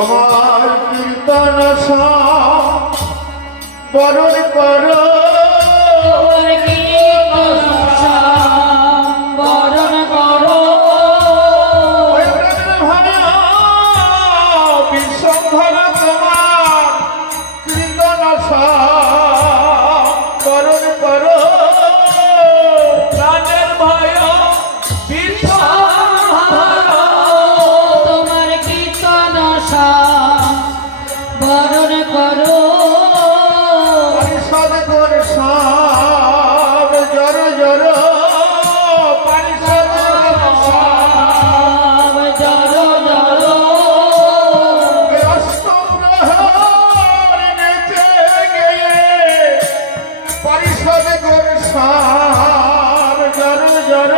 তোমার কীর্তন বরণ করো বরণ করো বিশ্বধর তোমার কীর্তন বরণ করো রাজের ভয় তোমার কীর্তন বরণ করো পরিষদ কর সব জর জর পরিষদ জর জর পরিষদ কর সব জর জর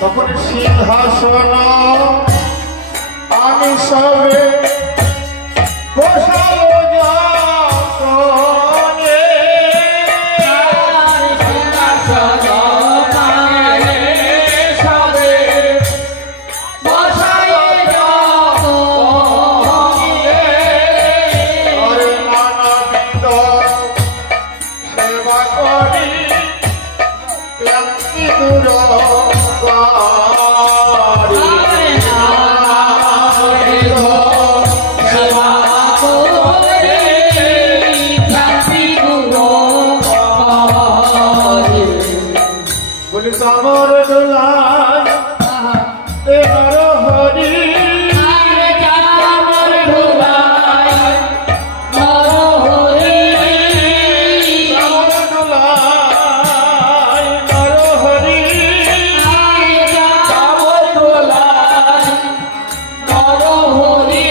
তখন সিংহাসন আমি সবে বসাবো যতনে সবে বসাই হরে মানবিত সেবা করি ক্লান্তি দূর আমার দোলায় এবার হরি আমার ঢোলায় নর হরি আমার দোলায় নর হরি আমার ঢোলায় নর হরি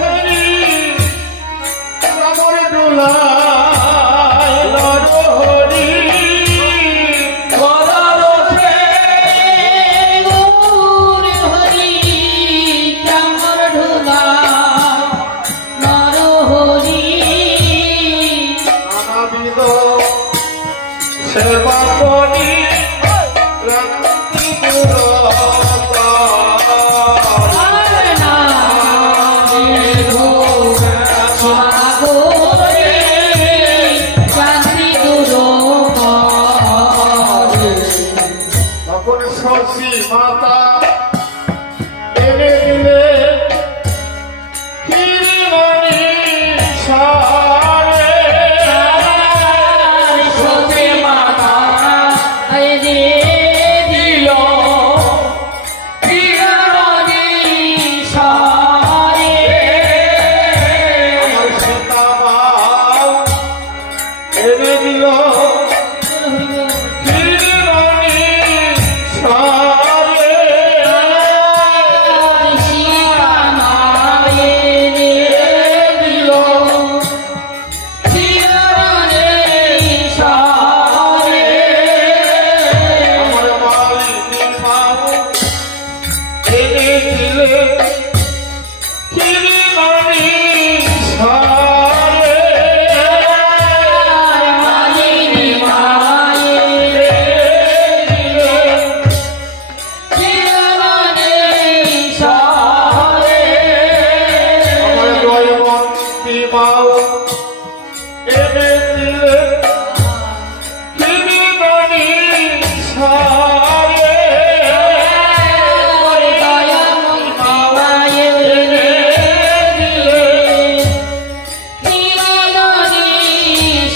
হরি আমার দোলায় সেবা করি ক্লান্তি দূর তখন শশী মাতা এনে দিলে ক্ষীরমণি সারে সতী মাতা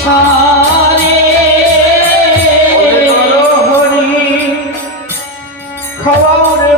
সরে হরি খাওয়াও রে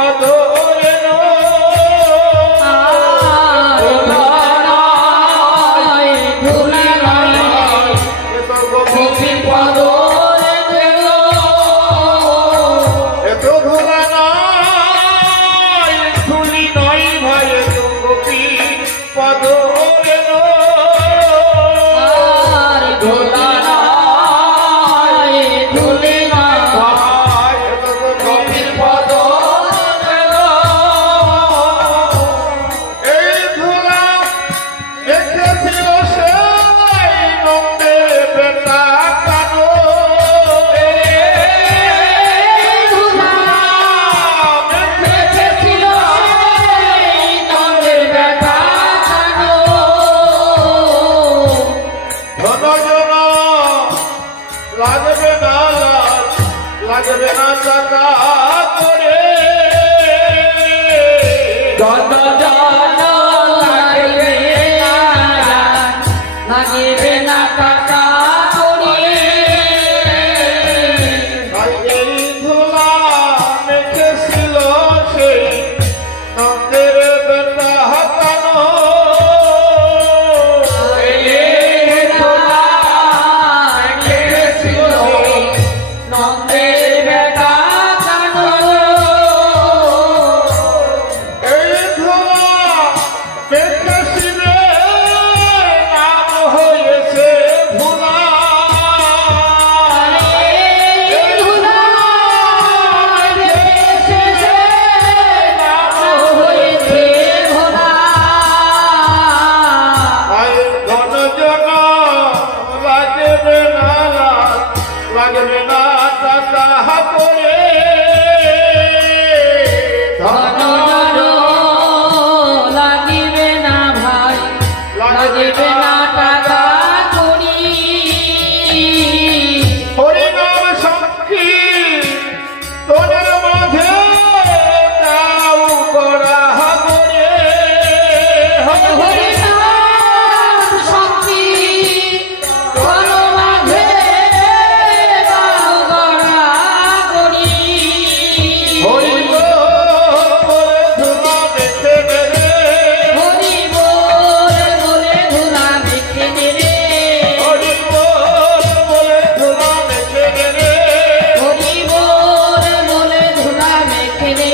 পদ লাগবে না টাকা করে যত জন লাগবে লাগবে না টাকা করে এই ধুলা মেখেছিল সেই নন্দের বেটা হাতানো লাগবে না টাকা করে লাগিবে না ভাই লাগিবে না টাকা করি হরিনাম সাক্ষী তোদের মাঝে তাও করা করে হরিনাম শক্তি কোন মাঝে তাও করা করি হরি বলে ধুলা দেখে রে হরি বলে ধুলা দেখে রে হরি বলে ধুলা দেখে রে হরি বলে ধুলা দেখে রে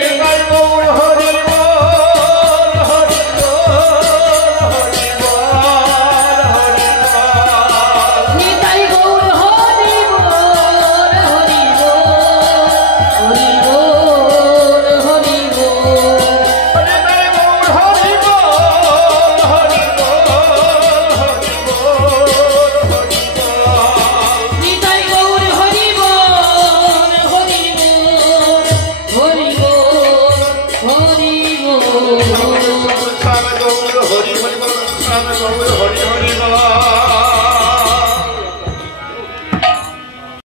নিতাই গৌর হরি বল হরি বল হরি বল হরি বল নিতাই গৌর হরি বল হরি বল হরি বল নিতাই গৌর হরি বল হরি বল হরি বল হরি বল নিতাই গৌর হরি বল হরি বল হরি বল হরি বল শ্যাম গৌর হরি হরি বল শ্যাম গৌর হরি হরি